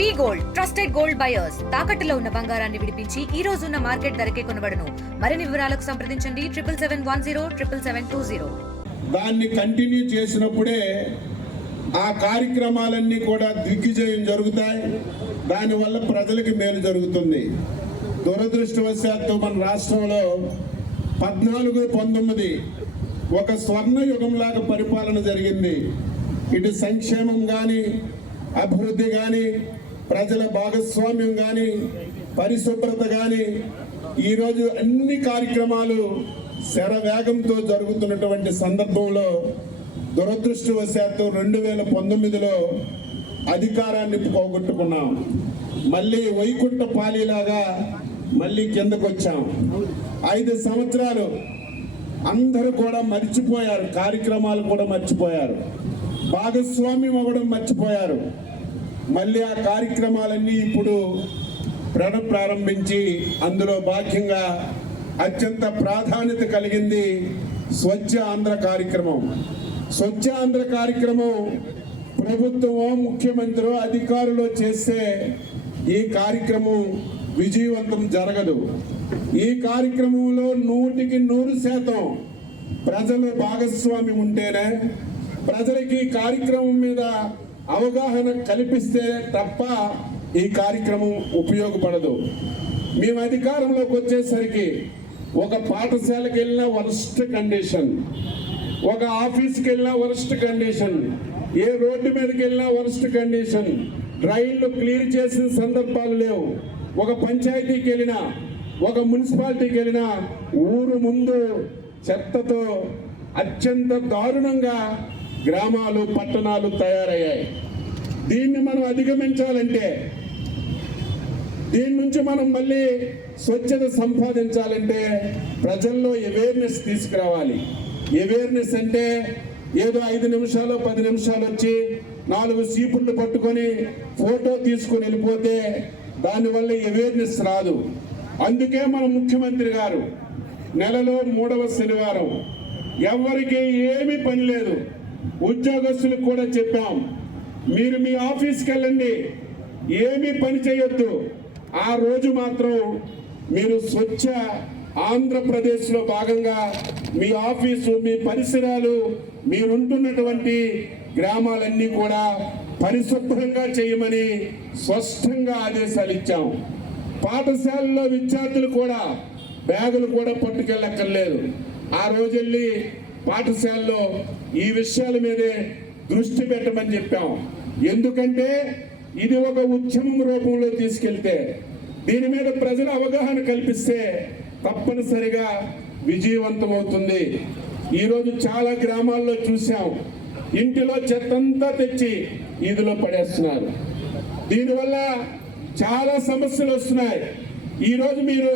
వి gold trusted gold buyers తాకట్టులో ఉన్న బంగారాన్ని విడిపించి ఈ రోజు ఉన్న మార్కెట్ ధరకే కొనబడును. మరిన్ని వివరాలకు సంప్రదించండి 7771077720. దాన్ని కంటిన్యూ చేసినప్పుడే ఆ కార్యక్రమాలన్నీ కూడా దిగ్విజయం జరుగుతాయి. దానివల్ల ప్రజలకు మేలు జరుగుతుంది. దురదృష్టవశాత్తు మన రాష్ట్రంలో 14-19 ఒక స్వర్ణ యుగంలాగా పరిపాలన జరిగింది. ఇటు సంక్షేమం కానీ, అభివృద్ధి కానీ, ప్రజల భాగస్వామ్యం కానీ, పరిశుభ్రత కానీ, ఈరోజు అన్ని కార్యక్రమాలు శరవేగంతో జరుగుతున్నటువంటి సందర్భంలో దురదృష్టవశాత్తు 2019లో అధికారాన్ని పోగొట్టుకున్నాం. మళ్ళీ వైకుంఠ పాలిలాగా మళ్ళీ కిందకు వచ్చాం. 5 సంవత్సరాలు అందరూ కూడా మర్చిపోయారు, కార్యక్రమాలు కూడా మర్చిపోయారు, భాగస్వామ్యం అవ్వడం మర్చిపోయారు. మళ్ళీ ఆ కార్యక్రమాలన్నీ ఇప్పుడు ప్రారంభించి అందులో భాగ్యంగా అత్యంత ప్రాధాన్యత కలిగింది స్వచ్ఛ ఆంధ్ర కార్యక్రమం. స్వచ్ఛ ఆంధ్ర కార్యక్రమం ప్రభుత్వమో ముఖ్యమంత్రి అధికారులు చేస్తే ఈ కార్యక్రమం విజయవంతం జరగదు. ఈ కార్యక్రమంలో 100% ప్రజలు భాగస్వామ్యం ఉంటేనే, ప్రజలకి ఈ కార్యక్రమం మీద అవగాహన కల్పిస్తే తప్ప ఈ కార్యక్రమం ఉపయోగపడదు. మేము అధికారంలోకి వచ్చేసరికి ఒక పాఠశాలకు వెళ్ళినా వరస్ట్ కండిషన్, ఒక ఆఫీస్కి వెళ్ళినా వరస్ట్ కండిషన్, ఏ రోడ్డు మీదకి వెళ్ళినా వరస్ట్ కండిషన్, డ్రైన్లు క్లియర్ చేసిన సందర్భాలు లేవు. ఒక పంచాయతీకి వెళ్ళినా, ఒక మున్సిపాలిటీకి వెళ్ళినా ఊరు ముందు చెత్తతో అత్యంత దారుణంగా గ్రామాలు, పట్టణాలు తయారయ్యాయి. దీన్ని మనం అధిగమించాలంటే, దీని నుంచి మనం మళ్ళీ స్వచ్ఛత సంపాదించాలంటే ప్రజల్లో అవేర్నెస్ తీసుకురావాలి. అవేర్నెస్ అంటే ఏదో 5 నిమిషాలు 10 నిమిషాలు వచ్చి 4 సీపుళ్ళు పట్టుకొని ఫోటో తీసుకొని వెళ్ళిపోతే దానివల్ల అవేర్నెస్ రాదు. అందుకే మన ముఖ్యమంత్రి గారు నెలలో 3వ శనివారం ఎవరికి ఏమీ పని లేదు, ఉద్యోగస్తులకు కూడా చెప్పాం, మీరు మీ ఆఫీస్కి వెళ్ళండి, ఏమీ పని చేయొద్దు, ఆ రోజు మాత్రం మీరు స్వచ్ఛ ఆంధ్రప్రదేశ్లో భాగంగా మీ ఆఫీసు, మీ పరిసరాలు, మీరుంటున్నటువంటి గ్రామాలన్నీ కూడా పరిశుభ్రంగా చేయమని స్పష్టంగా ఆదేశాలు ఇచ్చాం. పాఠశాలలో విద్యార్థులు కూడా బ్యాగులు కూడా పట్టుకెళ్ళక్కర్లేదు. ఆ రోజు వెళ్ళి పాఠశాలలో ఈ విషయాల మీదే దృష్టి పెట్టమని చెప్పాం. ఎందుకంటే ఇది ఒక ఉద్యమం రూపంలో తీసుకెళ్తే, దీని మీద ప్రజలు అవగాహన కల్పిస్తే తప్పనిసరిగా విజయవంతం అవుతుంది. ఈరోజు చాలా గ్రామాల్లో చూసాం, ఇంటిలో చెత్తంతా తెచ్చి ఈదులో పడేస్తున్నారు. దీనివల్ల చాలా సమస్యలు వస్తున్నాయి. ఈరోజు మీరు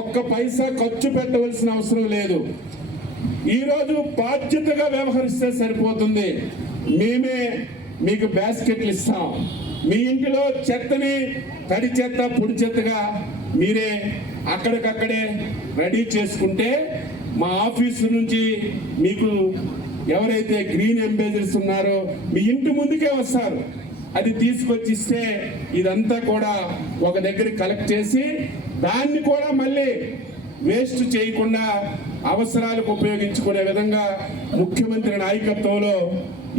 ఒక్క పైసా ఖర్చు పెట్టవలసిన అవసరం లేదు. ఈరోజు బాధ్యతగా వ్యవహరిస్తే సరిపోతుంది. మేమే మీకు బాస్కెట్లు ఇస్తాం. మీ ఇంటిలో చెత్తని తడి చెత్త, పొడి చెత్తగా మీరే అక్కడికక్కడే రెడీ చేసుకుంటే మా ఆఫీసు నుంచి మీకు ఎవరైతే గ్రీన్ అంబాసిడర్స్ ఉన్నారో మీ ఇంటి ముందుకే వస్తారు. అది తీసుకొచ్చి ఇస్తే ఇదంతా కూడా ఒక దగ్గర కలెక్ట్ చేసి దాన్ని కూడా మళ్ళీ వేస్ట్ చేయకుండా అవసరాలకు ఉపయోగించుకునే విధంగా ముఖ్యమంత్రి నాయకత్వంలో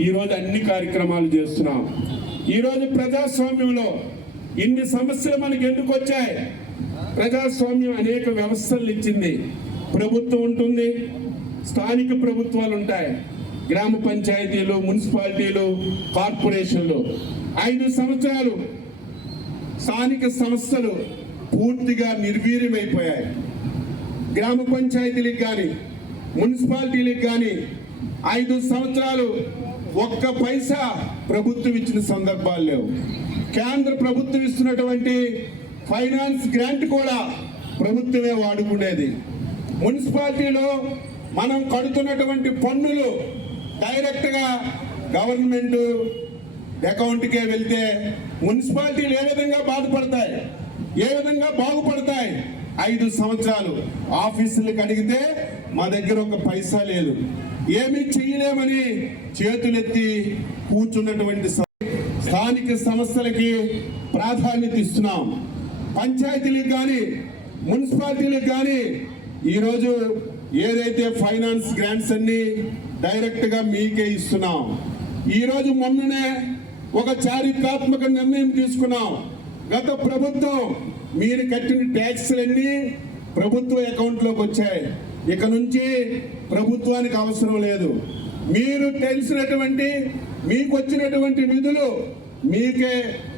ఈరోజు అన్ని కార్యక్రమాలు చేస్తున్నాం. ఈరోజు ప్రజాస్వామ్యంలో ఇన్ని సమస్యలు మనకి ఎందుకు వచ్చాయి? ప్రజాస్వామ్యం అనేక వ్యవస్థలు ఇచ్చింది. ప్రభుత్వం ఉంటుంది, స్థానిక ప్రభుత్వాలు ఉంటాయి, గ్రామ పంచాయతీలు, మున్సిపాలిటీలు, కార్పొరేషన్లు. 5 సంవత్సరాలు స్థానిక సంస్థలు పూర్తిగా నిర్వీర్యమైపోయాయి. గ్రామ పంచాయతీలకు కానీ, మున్సిపాలిటీలకు కానీ 5 సంవత్సరాలు ఒక్క పైసా ప్రభుత్వం ఇచ్చిన సందర్భాలు లేవు. కేంద్ర ప్రభుత్వం ఇస్తున్నటువంటి ఫైనాన్స్ గ్రాంట్ కూడా ప్రభుత్వమే వాడుకునేది. మున్సిపాలిటీలో మనం కడుతున్నటువంటి పన్నులు డైరెక్ట్గా గవర్నమెంట్ అకౌంట్కే వెళ్తే మున్సిపాలిటీలు ఏ విధంగా బాధపడతాయి, ఏ విధంగా బాగుపడతాయి? 5 సంవత్సరాలు ఆఫీసులకు అడిగితే మా దగ్గర ఒక పైసా లేదు, ఏమీ చేయలేమని చేతులెత్తి కూర్చున్నటువంటి స్థానిక సంస్థలకి ప్రాధాన్యత ఇస్తున్నాం. పంచాయతీలకు కానీ మున్సిపాలిటీలకు కానీ ఈరోజు ఏదైతే ఫైనాన్స్ గ్రాంట్స్ అన్ని డైరెక్ట్గా మీకే ఇస్తున్నాం. ఈరోజు మొన్ననే ఒక చారిత్రాత్మక నిర్ణయం తీసుకున్నాం. గత ప్రభుత్వం మీరు కట్టిన ట్యాక్స్లన్నీ ప్రభుత్వ అకౌంట్లోకి వచ్చాయి. ఇక నుంచి ప్రభుత్వానికి అవసరం లేదు. మీరు తెలిసినటువంటి మీకు వచ్చినటువంటి నిధులు మీకే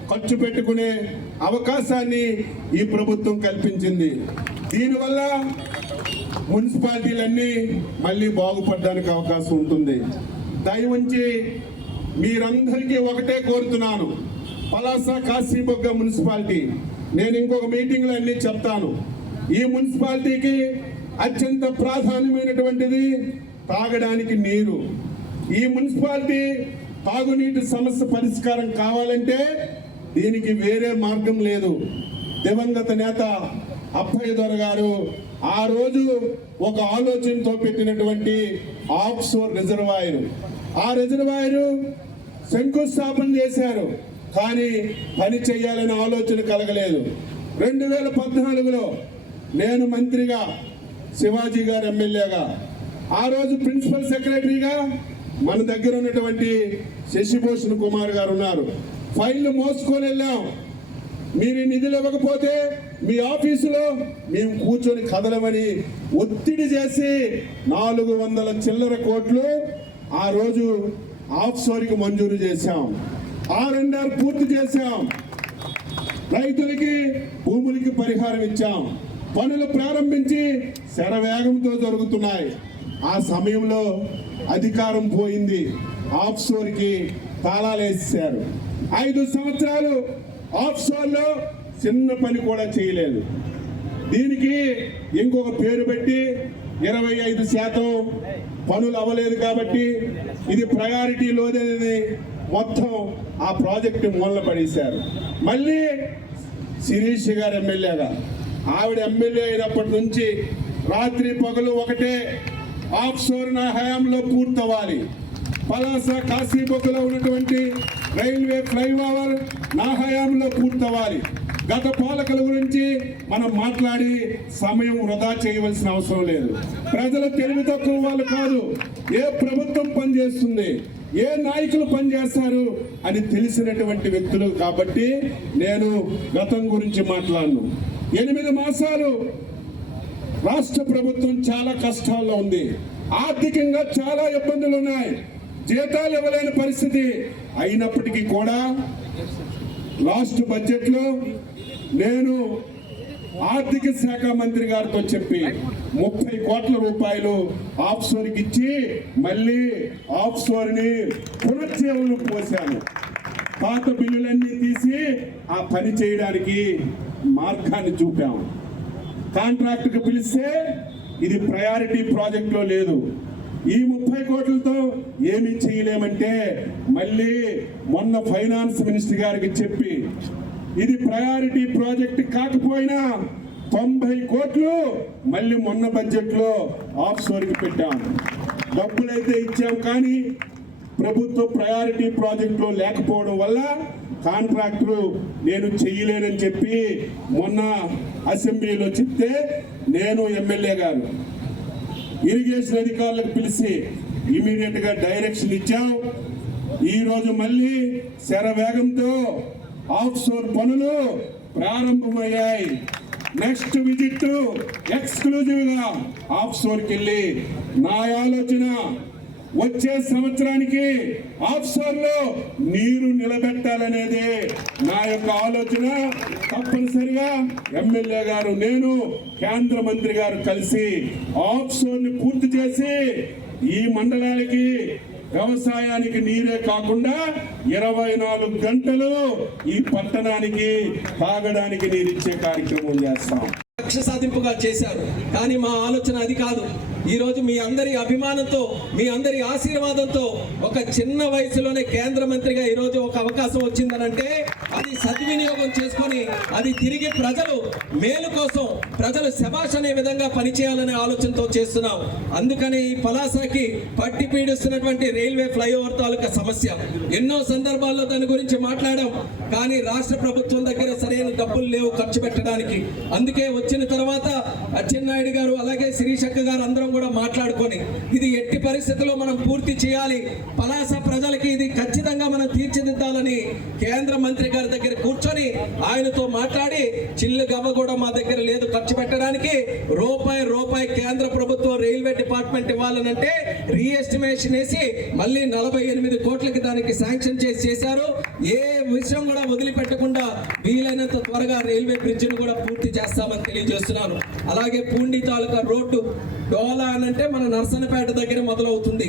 ఖర్చు పెట్టుకునే అవకాశాన్ని ఈ ప్రభుత్వం కల్పించింది. దీనివల్ల మున్సిపాలిటీలన్నీ మళ్ళీ బాగుపడడానికి అవకాశం ఉంటుంది. దయ ఉంచి మీరందరికీ ఒకటే కోరుతున్నాను. పలాస కాశీబొగ్గ మున్సిపాలిటీ, నేను ఇంకొక మీటింగ్లో అన్ని చెప్తాను. ఈ మున్సిపాలిటీకి అత్యంత ప్రాధాన్యమైనటువంటిది తాగడానికి నీరు. ఈ మున్సిపాలిటీ తాగునీటి సమస్య పరిష్కారం కావాలంటే దీనికి వేరే మార్గం లేదు. దివంగత నేత అప్పయ్య దొర గారు ఆ రోజు ఒక ఆలోచనతో పెట్టినటువంటి ఆఫ్షోర్ రిజర్వాయర్, ఆ రిజర్వాయర్ శంకుస్థాపన చేశారు. కానీ పని చేయాలనే ఆలోచన కలగలేదు. 2014లో నేను మంత్రిగా, శివాజీ గారు ఎమ్మెల్యేగా, ఆ రోజు ప్రిన్సిపల్ సెక్రటరీగా మన దగ్గర ఉన్నటువంటి శశిభూషణ్ కుమార్ గారు ఉన్నారు. ఫైళ్లు మోసుకొని వెళ్ళాం. మీరు నిధులు ఇవ్వకపోతే మీ ఆఫీసులో మేము కూర్చొని కదలమని ఒత్తిడి చేసి 400 చిల్లర కోట్లు ఆ రోజు ఆఫ్షోర్కి మంజూరు చేశాం. R&R పూర్తి చేశాం. రైతులకి భూములకి పరిహారం ఇచ్చాం. పనులు ప్రారంభించి శరవేగంతో జరుగుతున్నాయి. ఆ సమయంలో అధికారం పోయింది. ఆఫ్షోర్కి తాళాలు వేసేశారు. 5 సంవత్సరాలు ఆఫ్షోర్లో చిన్న పని కూడా చేయలేదు. దీనికి ఇంకొక పేరు పెట్టి 25% పనులు అవ్వలేదు కాబట్టి ఇది ప్రయారిటీ లోదేది మొత్తం ఆ ప్రాజెక్టు మూలన పడేశారు. మళ్ళీ శిరీష్ గారు ఎమ్మెల్యేగా, ఆవిడ ఎమ్మెల్యే అయినప్పటి నుంచి రాత్రి పగలు ఒకటే, ఆఫ్షోర్ నా హయాంలో పూర్తవ్వాలి. పలాస కాశీబొగ్గలో ఉన్నటువంటి రైల్వే ఫ్లైఓవర్ నా హయాంలో పూర్తవ్వాలి. గత పాలకుల గురించి మనం మాట్లాడి సమయం వృధా చేయవలసిన అవసరం లేదు. ప్రజలు తెలివి తక్కువ వాళ్ళు కాదు. ఏ ప్రభుత్వం పనిచేస్తుంది, ఏ నాయకులు పనిచేస్తారు అని తెలిసినటువంటి వ్యక్తులు కాబట్టి నేను గతం గురించి మాట్లాడను. 8 మాసాలు రాష్ట్ర ప్రభుత్వం చాలా కష్టాల్లో ఉంది. ఆర్థికంగా చాలా ఇబ్బందులు ఉన్నాయి. జీతాలు ఇవ్వలేని పరిస్థితి అయినప్పటికీ కూడా లాస్ట్ బడ్జెట్లో నేను ఆర్థిక శాఖ మంత్రి గారితో చెప్పి 30 కోట్ల రూపాయలు ఆఫ్షోర్కి ఇచ్చి మళ్ళీ ఆఫ్షోర్ని పునర్జీవనం పోశాను. పాత బిల్లులన్నీ తీసి ఆ పని చేయడానికి మార్గాన్ని చూపాము. కాంట్రాక్ట్కి పిలిస్తే ఇది ప్రయారిటీ ప్రాజెక్ట్లో లేదు, ఈ 30 కోట్లతో ఏమీ చేయలేమంటే మళ్ళీ మొన్న ఫైనాన్స్ మినిస్టర్ గారికి చెప్పి ఇది ప్రయారిటీ ప్రాజెక్ట్ కాకపోయినా 90 కోట్లు మళ్ళీ మొన్న బడ్జెట్లో ఆఫ్షోర్కి పెట్టాం. డబ్బులైతే ఇచ్చాం కానీ ప్రభుత్వ ప్రయారిటీ ప్రాజెక్టులో లేకపోవడం వల్ల కాంట్రాక్టులు నేను చెయ్యలేనని చెప్పి మొన్న అసెంబ్లీలో చెప్తే నేను ఎమ్మెల్యే గారు ఇరిగేషన్ అధికారులకు పిలిచి ఇమీడియట్గా డైరెక్షన్ ఇచ్చాం. ఈరోజు మళ్ళీ శరవేగంతో ఆఫ్షోర్ పనులు ప్రారంభమయ్యాయి. నెక్స్ట్ విజిట్ ఎక్స్క్లూజివ్గా ఆఫ్షోర్కి వెళ్ళి నా ఆలోచన వచ్చే సంవత్సరానికి ఆఫ్షోర్లో నీరు నిలబెట్టాలనేదే నా యొక్క ఆలోచన. తప్పనిసరిగా ఎమ్మెల్యే గారు, నేను, కేంద్ర మంత్రి గారు కలిసి ఆఫ్షోర్ని పూర్తి చేసి ఈ మండలానికి వ్యవసాయానికి నీరే కాకుండా 24 గంటలు ఈ పట్టణానికి తాగడానికి నీరిచ్చే కార్యక్రమం చేస్తాం. లక్ష్య సాధింపుగా చేశారు. కానీ మా ఆలోచన అది కాదు. ఈ రోజు మీ అందరి అభిమానంతో, మీ అందరి ఆశీర్వాదంతో ఒక చిన్న వయసులోనే కేంద్ర మంత్రిగా ఈ రోజు ఒక అవకాశం వచ్చిందనంటే అది సద్వినియోగం చేసుకొని అది తిరిగి ప్రజలు మేలు కోసం, ప్రజలు శభాష్ అనే విధంగా పనిచేయాలనే ఆలోచనతో చేస్తున్నాం. అందుకని ఈ పలాసకి పట్టి పీడిస్తున్నటువంటి రైల్వే ఫ్లైఓవర్ తాలూకా సమస్య ఎన్నో సందర్భాల్లో దాని గురించి మాట్లాడాం. కానీ రాష్ట్ర ప్రభుత్వం దగ్గర సరైన డబ్బులు లేవు ఖర్చు పెట్టడానికి. అందుకే వచ్చిన తర్వాత అచ్చెన్నాయుడు గారు అలాగే శిరీషక్క గారు అందరం కూడా మాట్లాడుకొని ఇది ఎట్టి పరిస్థితుల్లో మనం పూర్తి చేయాలి, పలాస ప్రజలకి ఇది ఖచ్చితంగా మనం తీర్చిదిద్దాలని కేంద్ర మంత్రి గారి దగ్గర కూర్చొని ఆయనతో మాట్లాడి చిల్లు గవ్వ కూడా మా దగ్గర లేదు ఖర్చు పెట్టడానికి, రూపాయి కేంద్ర ప్రభుత్వం రైల్వే డిపార్ట్మెంట్ ఇవ్వాలనంటే రీఎస్టిమేషన్ వేసి మళ్ళీ 48 కోట్లకి దానికి శాంక్షన్ చేశారు. ఏ విషయం కూడా వదిలిపెట్టకుండా వీలైనంత త్వరగా రైల్వే బ్రిడ్జిని కూడా పూర్తి చేస్తామని తెలియజేస్తున్నాను. అలాగే పూండి తాలూకా రోడ్డు డోలా అనంటే మన నర్సన్నపేట దగ్గర మొదలవుతుంది.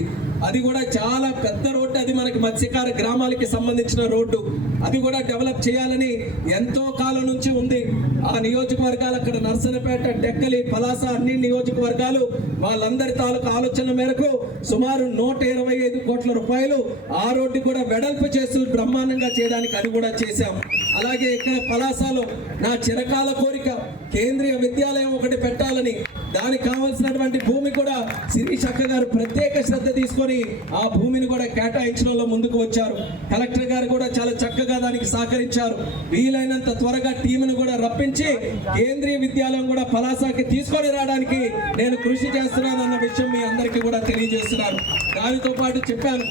అది కూడా చాలా పెద్ద రోడ్డు, అది మనకి మత్స్యకార గ్రామాలకి సంబంధించిన రోడ్డు. అది కూడా డెవలప్ చేయాలని ఎంతో కాలం నుంచి ఉంది. ఆ నియోజకవర్గాలు అక్కడ నర్సన్నపేట, డెక్కలి, పలాస అన్ని నియోజకవర్గాలు వాళ్ళందరి తాలూకు ఆలోచన మేరకు సుమారు 125 కోట్ల రూపాయలు ఆ రోడ్డు కూడా వెడల్పు చేస్తూ బ్రహ్మాండంగా చేయడానికి అది కూడా చేశాం. అలాగే ఇక్కడ పలాసలో నా చిరకాల కోరిక కేంద్రీయ విద్యాలయం ఒకటి పెట్టాలని, దానికి కావాల్సినటువంటి భూమి కూడా శిరీష్ అక్క గారు ప్రత్యేక శ్రద్ధ తీసుకొని ఆ భూమిని కూడా కేటాయించడంలో ముందుకు వచ్చారు. కలెక్టర్ గారు కూడా చాలా చక్కగా దానికి సహకరించారు. వీలైనంత త్వరగా టీమును కూడా రప్పించి కేంద్రీయ విద్యాలయం కూడా పలాసకి తీసుకొని రావడానికి నేను కృషి చేస్తున్నానన్న విషయం మీ అందరికీ కూడా తెలియజేస్తున్నాను. దానితో పాటు చెప్పాను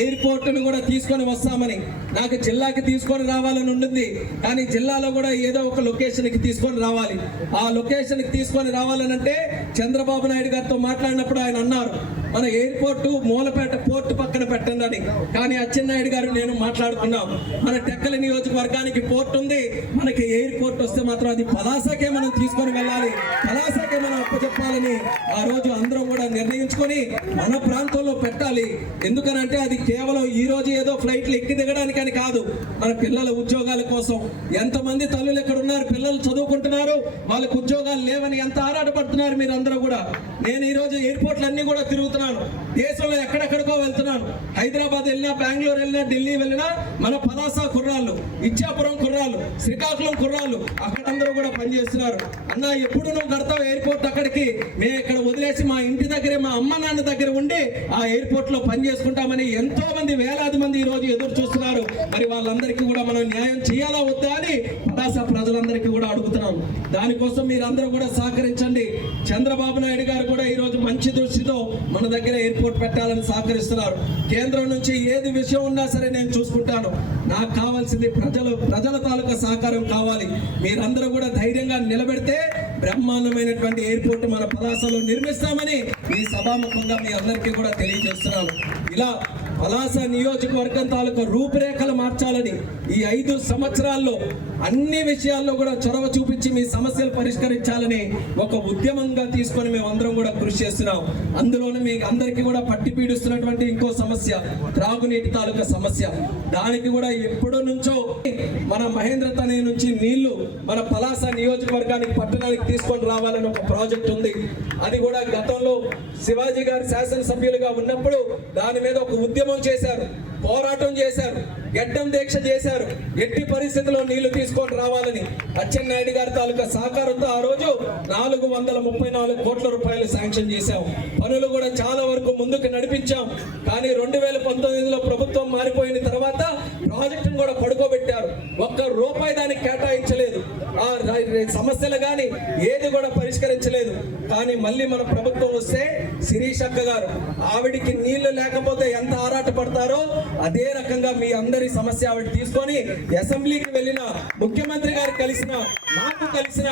ఎయిర్పోర్ట్ను కూడా తీసుకొని వస్తామని. నాకు జిల్లాకి తీసుకొని రావాలని ఉంటుంది, కానీ జిల్లాలో కూడా ఏదో ఒక లొకేషన్కి తీసుకొని రావాలి. ఆ లొకేషన్కి తీసుకొని రావాలనంటే చంద్రబాబు నాయుడు గారితో మాట్లాడినప్పుడు ఆయన అన్నారు మన ఎయిర్పోర్టు మూలపేట పోర్టు పక్కన పెట్టండి అని. కానీ అచ్చెన్నాయుడు గారు నేను మాట్లాడుకున్నాం, మన టెక్కలి నియోజకవర్గానికి పోర్ట్ ఉంది, మనకి ఎయిర్పోర్ట్ వస్తే మాత్రం అది పలాసకే మనం తీసుకొని వెళ్ళాలి, పలాసకే మనం అప్పచెప్పాలని ఆ రోజు అందరం కూడా నిర్ణయించుకొని మన ప్రాంతంలో పెట్టాలి. ఎందుకనంటే అది కేవలం ఈ రోజు ఏదో ఫ్లైట్లు ఎక్కి దిగడానికి అని కాదు, మన పిల్లల ఉద్యోగాల కోసం. ఎంతమంది తల్లులు ఇక్కడ ఉన్నారు, పిల్లలు చదువుకుంటున్నారు, వాళ్ళకి ఉద్యోగాలు లేవని ఎంత ఆరాటపడుతున్నారు మీరు అందరూ కూడా. నేను ఈ రోజు ఎయిర్పోర్ట్లు అన్ని కూడా తిరుగుతున్నాను, దేశంలో ఎక్కడెక్కడికో వెళ్తున్నాను. హైదరాబాద్ వెళ్ళినా, బెంగళూరు వెళ్ళినా, ఢిల్లీ వెళ్ళినా మన పలాస కుర్రాళ్ళు, ఇచ్చాపురం కుర్రాళ్ళు, శ్రీకాకుళం కుర్రాళ్ళు అక్కడందరూ కూడా పనిచేస్తున్నారు. అన్న ఎప్పుడు నువ్వు కడతావు ఎయిర్పోర్ట్ అక్కడికి, మేము ఇక్కడ వదిలేసి మా ఇంటి దగ్గరే మా అమ్మ నాన్న దగ్గర ఉండి ఆ ఎయిర్పోర్ట్ లో పని చేసుకుంటామని ఎంతో మంది వేలాది మంది ఈ రోజు ఎదురు చూస్తున్నారు. మరి వాళ్ళందరికీ కూడా మనం న్యాయం చేయాలా వద్దా అని పలాస ప్రజలందరికీ కూడా అడుగుతున్నాం. దానికోసం మీరందరూ కూడా సహకరించండి. చంద్రబాబు నాయుడు గారు కూడా ఈ రోజు మంచి దృష్టితో మన దగ్గర ఎయిర్పోర్ట్ పెట్టాలని సహకరిస్తున్నారు. కేంద్రం నుంచి ఏది విషయం ఉన్నా సరే నేను చూసుకుంటాను. నాకు కావాల్సింది ప్రజల తాలూకా సహకారం కావాలి. మీరందరూ కూడా ధైర్యంగా నిలబెడితే బ్రహ్మాండమైనటువంటి ఎయిర్పోర్ట్ మన పలాసలో నిర్మిస్తామని ఈ సభాముఖంగా మీ అందరికీ కూడా తెలియజేస్తున్నాను. ఇలా పలాస నియోజకవర్గం తాలూకా రూపురేఖలు మార్చాలని ఈ 5 సంవత్సరాల్లో అన్ని విషయాల్లో కూడా చొరవ చూపించి మీ సమస్యలు పరిష్కరించాలని ఒక ఉద్యమంగా తీసుకొని మేమందరం కూడా కృషి చేస్తున్నాం. అందులోనే మీ అందరికీ కూడా పట్టి పీడిస్తున్నటువంటి ఇంకో సమస్య త్రాగునీటి తాలూకా సమస్య. దానికి కూడా ఎప్పటి నుంచో మన మహేంద్ర తనయ నుంచి నీళ్లు మన పలాస నియోజకవర్గానికి పట్టణానికి తీసుకొని రావాలని ఒక ప్రాజెక్ట్ ఉంది. అది కూడా గతంలో శివాజీ గారు శాసనసభ్యులుగా ఉన్నప్పుడు దాని మీద ఒక ఉద్యమం చేశారు, పోరాటం చేశారు, గడ్డం దీక్ష చేశారు. ఎట్టి పరిస్థితుల్లో నీళ్లు తీసుకొని రావాలని అచ్చెన్నాయుడు గారి తాలూకా సహకారంతో ఆ రోజు 434 కోట్ల రూపాయలు శాంక్షన్ చేశాం. పనులు కూడా చాలా వరకు ముందుకు నడిపించాం. కానీ 2019లో ప్రభుత్వం మారిపోయిన తర్వాత ప్రాజెక్టును కూడా పడుకోబెట్టారు. ఒక్క రూపాయి దానికి కేటాయించలేదు. ఆ సమస్యలు కానీ ఏది కూడా పరిష్కరించలేదు. కానీ మళ్ళీ మన ప్రభుత్వం వస్తే శిరీష్ అక్క గారు ఆవిడికి నీళ్లు లేకపోతే ఎంత ఆరాట పడతారో అదే రకంగా మీ అందరి సమస్య ఆవిడ తీసుకొని అసెంబ్లీకి వెళ్ళిన, ముఖ్యమంత్రి గారు కలిసిన, నాకు కలిసిన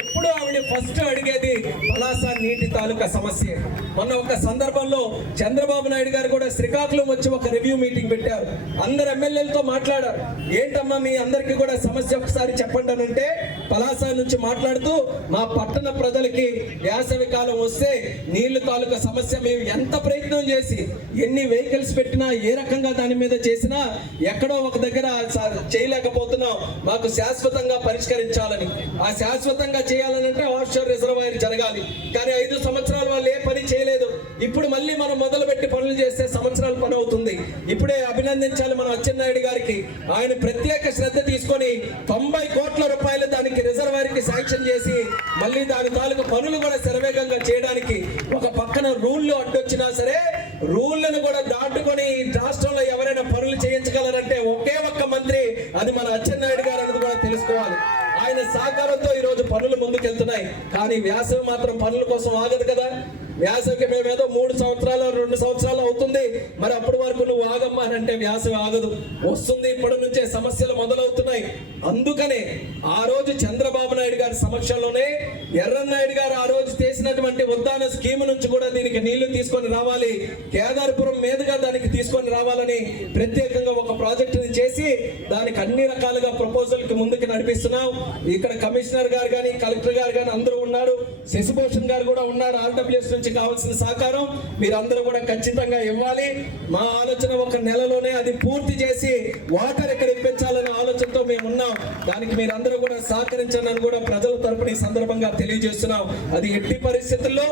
ఎప్పుడు ఆవిడ ఫస్ట్ అడిగేది పలాస నీటి తాలూకా సమస్య. మొన్న ఒక సందర్భంలో చంద్రబాబు నాయుడు గారు కూడా శ్రీకాకుళం వచ్చి ఒక రివ్యూ మీటింగ్ పెట్టారు. అందరు ఎమ్మెల్యేలతో మాట్లాడారు. ఏంటమ్మా మీ అందరికీ కూడా సమస్య ఒకసారి చెప్పండి అని అంటే పలాస నుంచి మాట్లాడుతూ మా పట్టణ ప్రజలకి వేసవి కాలం వస్తే నీళ్లు తాలూకా సమస్య మేము ఎంత ప్రయత్నం చేసి ఎన్ని వెహికల్స్ పెట్టినా ఏ రకంగా దాని మీద చేసినా ఎక్కడో ఒక దగ్గర చేయలేకపోతున్నాం, మాకు శాశ్వతంగా పరిష్కరించాలని. ఆ శాశ్వతంగా చేయాలనంటే ఆఫ్షోర్ రిజర్వాయర్ జరగాలి. కానీ 5 సంవత్సరాలు వాళ్ళు ఏ పని చేయలేదు. ఇప్పుడు మళ్ళీ మనం మొదలుపెట్టి పనులు చేస్తే సంవత్సరాల పని అవుతుంది. ఇప్పుడే అభినందించాలి మనం అచ్చెన్నాయుడు గారికి. ఆయన ప్రత్యేక శ్రద్ధ తీసుకొని 90 కోట్ల రూపాయలు దానికి రిజర్వాయర్కి శాంక్షన్ చేసి మళ్ళీ దాని తాలూకు పనులు కూడా శరవేగంగా చేయడానికి ఒక పక్కన రూళ్ళు అడ్డొచ్చినా సరే రూళ్లను కూడా దాటుకొని రాష్ట్రంలో ఎవరైనా పనులు చేయించగలరంటే ఒకే ఒక్క మంత్రి, అది మన అచ్చెన్నాయుడు గారు అనేది కూడా తెలుసుకోవాలి. ఆయన సహకారంతో ఈ రోజు పనులు ముందుకెళ్తున్నాయి. కానీ వేసవి మాత్రం పనుల కోసం ఆగదు కదా. వేసవికి మేమేదో 3 సంవత్సరాలు 2 సంవత్సరాలు అవుతుంది, మరి అప్పటి వరకు నువ్వు ఆగమ్మా అని అంటే వేసవి ఆగదు, వస్తుంది. ఇప్పటి నుంచే సమస్యలు మొదలవుతున్నాయి. అందుకనే ఆ రోజు చంద్రబాబు నాయుడు గారి సమక్షంలోనే ఎర్రన్నాయుడు గారు ఆ రోజు చేసినటువంటి ఉద్దాన స్కీమ్ నుంచి కూడా దీనికి నీళ్లు తీసుకొని రావాలి, కేదార్పురం మీదుగా దానికి తీసుకొని రావాలని ప్రత్యేకంగా ఒక ప్రాజెక్టుని చేసి దానికి అన్ని రకాలుగా ప్రపోజల్కి ముందుకు నడిపిస్తున్నాం. ఇక్కడ కమిషనర్ గారు కానీ కలెక్టర్ గారు కానీ అందరూ ఉన్నారు, శశిభూషణ్ గారు కూడా ఉన్నారు. ఆర్డబ్ల్యూఎస్ నుంచి కావాల్సిన సహకారం మీరందరూ కూడా ఖచ్చితంగా ఇవ్వాలి. మా ఆలోచన ఒక నెలలోనే అది పూర్తి చేసి వాటర్ ఇక్కడ ఇప్పించాలనే ఆలోచనతో మేము ఉన్నాం. దానికి మీరందరూ కూడా సహకరించాలని కూడా ప్రజల తరపున ఈ సందర్భంగా తెలియజేస్తున్నాం. అది ఎట్టి పరిస్థితుల్లో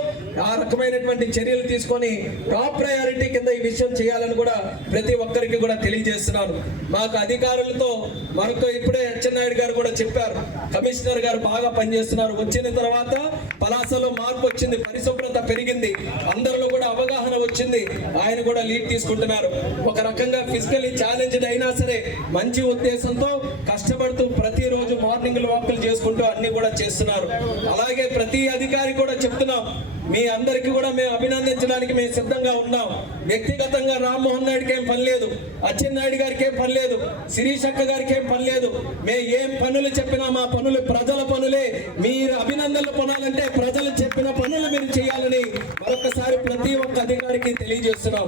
ఆ రకమైనటువంటి చర్యలు తీసుకొని టాప్ ప్రయారిటీ కింద ఈ విషయం చేయాలని కూడా ప్రతి ఒక్కరికి కూడా తెలియజేస్తున్నాను. మాకు అధికారులతో మనతో ఇప్పుడే అచ్చెన్నాయుడు గారు కూడా చెప్పారు, కమిషనర్ గారు బాగా పనిచేస్తున్నారు. వచ్చిన తర్వాత పలాసలో మార్పు వచ్చింది, పరిశుభ్రత పెరిగింది, అందరిలో కూడా అవగాహన వచ్చింది. ఆయన కూడా లీడ్ తీసుకుంటున్నారు. ఒక రకంగా ఫిజికల్లీ ఛాలెంజ్డ్ అయినా సరే మంచి ఉద్దేశంతో కష్టపడుతూ ప్రతిరోజు మార్నింగ్ వాకులు చేసుకుంటూ అన్ని కూడా చేస్తున్నారు. అలాగే ప్రతి అధికారి కూడా చెప్తున్నాం, మీ అందరికీ కూడా మేము అభినందించడానికి మేము సిద్ధంగా ఉన్నాం. వ్యక్తిగతంగా రామ్మోహన్ నాయుడుకి ఏం పని లేదు, అచ్చెన్నాయుడు గారికి ఏం పని లేదు, శిరీష్ అక్క గారికి ఏం పని లేదు. మేము ఏం పనులు చెప్పినా మా పనులు ప్రజల పనులే. మీరు అభినందనలు పొందాలంటే ప్రజలు చెప్పిన పనులు మీరు చేయాలని మరొకసారి ప్రతి ఒక్క అధికారికి తెలియజేస్తున్నాం.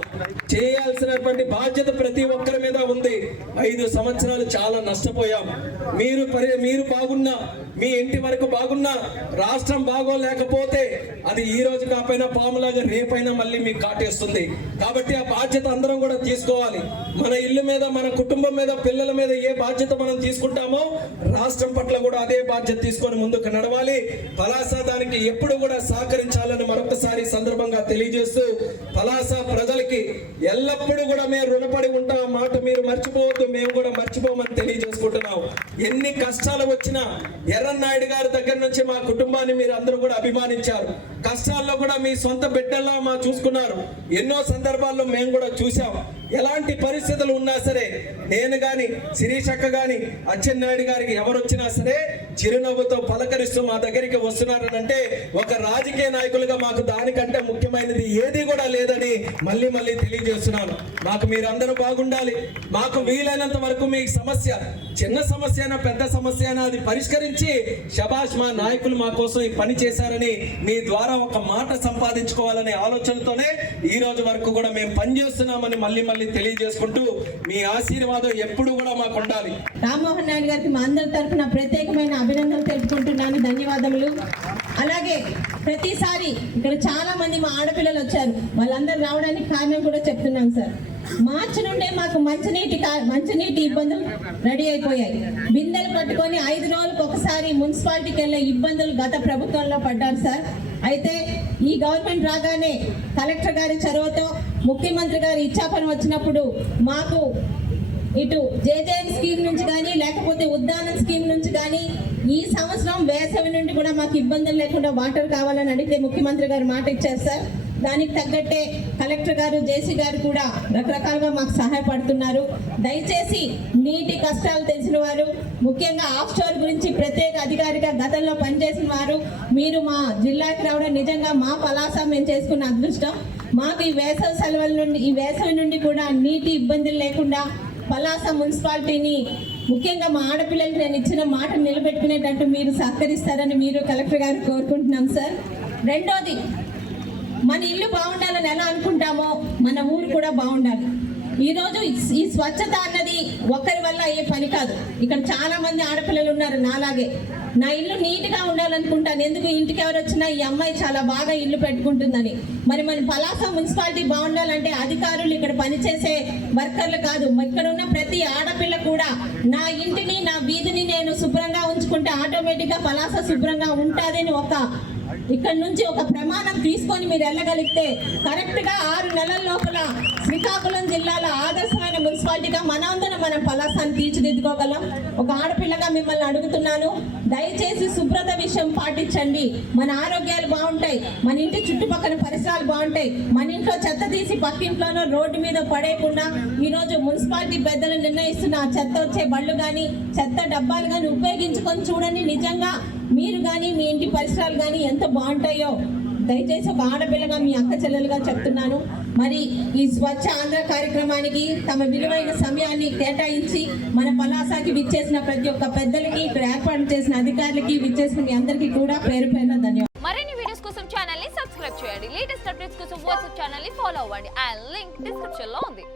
చేయాల్సినటువంటి బాధ్యత ప్రతి ఒక్కరి మీద ఉంది. 5 సంవత్సరాలు చాలా నష్టపోయాం. మీరు బాగున్నా, మీ ఇంటి వరకు బాగున్నా, రాష్ట్రం బాగోలేకపోతే అది ఈ రోజు కాకపోయినా పాములాగా రేపైనా మళ్ళీ మీకు కాటేస్తుంది. కాబట్టి ఆ బాధ్యత అందరం కూడా తీసుకోవాలి. మన ఇల్లు మీద, మన కుటుంబం మీద, పిల్లల మీద ఏ బాధ్యత మనం తీసుకుంటామో రాష్ట్రం పట్ల కూడా అదే బాధ్యత తీసుకొని ముందుకు నడవాలి. పలాస దానికి ఎప్పుడు కూడా సహకరించాలని మరొకసారి సందర్భంగా తెలియజేస్తూ, పలాస ప్రజలకి ఎల్లప్పుడూ కూడా మేము రుణపడి ఉంటాం. మాట మీరు మర్చిపోవద్దు, మేము కూడా మర్చిపోమని తెలియజేసుకుంటున్నాం. ఎన్ని కష్టాలు వచ్చినా ఎర్రన్నాయుడు గారి దగ్గర నుంచి మా కుటుంబాన్ని మీరు అందరూ కూడా అభిమానించారు. కష్టాల్లో కూడా మీ సొంత బిడ్డల్లా మా చూసుకున్నారు. ఎన్నో సందర్భాల్లో మేము కూడా చూసాం. ఎలాంటి పరిస్థితులు ఉన్నా సరే నేను కానీ శిరీష్ అక్క కానీ అచ్చెన్నాయుడు గారికి ఎవరు వచ్చినా సరే చిరునవ్వుతో పలకరిస్తూ మా దగ్గరికి వస్తున్నారనంటే ఒక రాజకీయ నాయకులుగా మాకు దానికంటే ముఖ్యమైనది ఏది కూడా లేదని మళ్ళీ మళ్ళీ తెలియజేస్తున్నాను. మాకు మీరందరూ బాగుండాలి. మాకు వీలైనంత వరకు మీ సమస్య, చిన్న సమస్య అయినా పెద్ద సమస్య అయినా అది పరిష్కరించి శబాష్ మా నాయకులు మా కోసం ఈ పని చేశారని మీ ద్వారా ఒక మాట సంపాదించుకోవాలనే ఆలోచనతోనే ఈ రోజు వరకు కూడా మేము పనిచేస్తున్నామని మళ్ళీ తెలియజేసుకుంటూ మీ ఆశీర్వాదం ఎప్పుడు కూడా మాకు ఉండాలి. రామ్మోహన్ నాయుడు గారికి మా అందరి తరఫున ప్రత్యేకమైన అభినందనలు తెలుపుకుంటున్నాను. ధన్యవాదములు. అలాగే ప్రతిసారి ఇక్కడ చాలా మంది మా ఆడపిల్లలు వచ్చారు. వాళ్ళందరూ రావడానికి కారణం కూడా చెప్తున్నాం సార్. మార్చి నుండే మాకు మంచినీటి ఇబ్బందులు రెడీ అయిపోయాయి. బిందెలు పట్టుకొని 5 రోజులకు ఒకసారి మున్సిపాలిటీకి వెళ్ళే ఇబ్బందులు గత ప్రభుత్వంలో పడ్డారు సార్. అయితే ఈ గవర్నమెంట్ రాగానే కలెక్టర్ గారి చొరవతో ముఖ్యమంత్రి గారి ఇచ్చాపనం వచ్చినప్పుడు మాకు ఇటు జేజేఎం స్కీమ్ నుంచి కానీ లేకపోతే ఉద్దానం స్కీమ్ నుంచి కానీ ఈ సంవత్సరం వేసవి నుండి కూడా మాకు ఇబ్బందులు లేకుండా వాటర్ కావాలని అడిగితే ముఖ్యమంత్రి గారు మాట ఇచ్చారు సార్. దానికి తగ్గట్టే కలెక్టర్ గారు, జేసీ గారు కూడా రకరకాలుగా మాకు సహాయపడుతున్నారు. దయచేసి నీటి కష్టాలు తెలిసిన వారు, ముఖ్యంగా ఆఫ్ షోర్ గురించి ప్రత్యేక అధికారిగా గతంలో పనిచేసిన వారు, మీరు మా జిల్లాకి రావడం నిజంగా మా పలాస మేము చేసుకున్న అదృష్టం. మాకు ఈ వేసవి నుండి కూడా నీటి ఇబ్బందులు లేకుండా పలాస మున్సిపాలిటీని, ముఖ్యంగా మా ఆడపిల్లలకి నేను ఇచ్చిన మాట నిలబెట్టుకునేటట్టు మీరు సహకరిస్తారని మీరు కలెక్టర్ గారు కోరుకుంటున్నాం సార్. రెండోది, మన ఇల్లు బాగుండాలని ఎలా అనుకుంటామో మన ఊరు కూడా బాగుండాలి. ఈరోజు ఈ స్వచ్ఛత అన్నది ఒకరి వల్ల అయ్యే పని కాదు. ఇక్కడ చాలా మంది ఆడపిల్లలు ఉన్నారు నాలాగే. నా ఇల్లు నీట్గా ఉండాలనుకుంటాను. ఎందుకు, ఇంటికి ఎవరు వచ్చినా ఈ అమ్మాయి చాలా బాగా ఇల్లు పెట్టుకుంటుందని. మరి మన పలాస మున్సిపాలిటీ బాగుండాలంటే అధికారులు, ఇక్కడ పనిచేసే వర్కర్లు కాదు, ఇక్కడ ఉన్న ప్రతి ఆడపిల్ల కూడా నా ఇంటిని, నా వీధిని నేను శుభ్రంగా ఉంచుకుంటాను. ఉపయోగించుకుంటే ఆటోమేటిక్గా పలాస శుభ్రంగా ఉంటుందని ఇక్కడ నుంచి ఒక ప్రమాణం తీసుకొని మీరు వెళ్ళగలిగితే కరెక్ట్గా 6 నెలల లోపల శ్రీకాకుళం జిల్లాలో ఆదర్శమైన మున్సిపాలిటీగా మనందరం మనం పలాసాన్ని తీర్చిదిద్దుకోగలం. ఒక ఆడపిల్లగా మిమ్మల్ని అడుగుతున్నాను, దయచేసి శుభ్రత విషయం పాటించండి. మన ఆరోగ్యాలు బాగుంటాయి, మన ఇంటి చుట్టుపక్కల పరిసరాలు బాగుంటాయి. మన ఇంట్లో చెత్త తీసి పక్కింట్లోనో రోడ్డు మీద పడేయకుండా ఈరోజు మున్సిపాలిటీ పెద్దలు నిర్ణయిస్తున్న ఆ చెత్త వచ్చే బళ్ళు కానీ చెత్త డబ్బాలు కానీ ఉపయోగించుకొని చూడండి. నిజంగా మీరు కానీ మీ ఇంటి పరిసరాలు కానీ ఎంత బాగుంటాయో దయచేసి ఒక ఆడపిల్లగా మీ అక్క చెల్లెలుగా చెప్తున్నాను. మరి ఈ స్వచ్ఛ ఆంధ్ర కార్యక్రమానికి తమ విలువైన సమయాన్ని కేటాయించి మన పలాసాకి విచ్చేసిన ప్రతి ఒక్క పెద్దలకి, ఇక్కడ ఏర్పాటు చేసిన అధికారులకి, విచ్చేసిన మీ అందరికీ కూడా పేరు పేరున ధన్యవాదాలు. మరిన్ని వీడియోస్ కోసం ఛానల్ ని సబ్స్క్రైబ్ చేయండి. లేటెస్ట్ అప్డేట్స్ కోసం వాట్సాప్ ఛానల్ ని ఫాలో అవ్వండి. ఆ లింక్ డిస్క్రిప్షన్ లో ఉంది.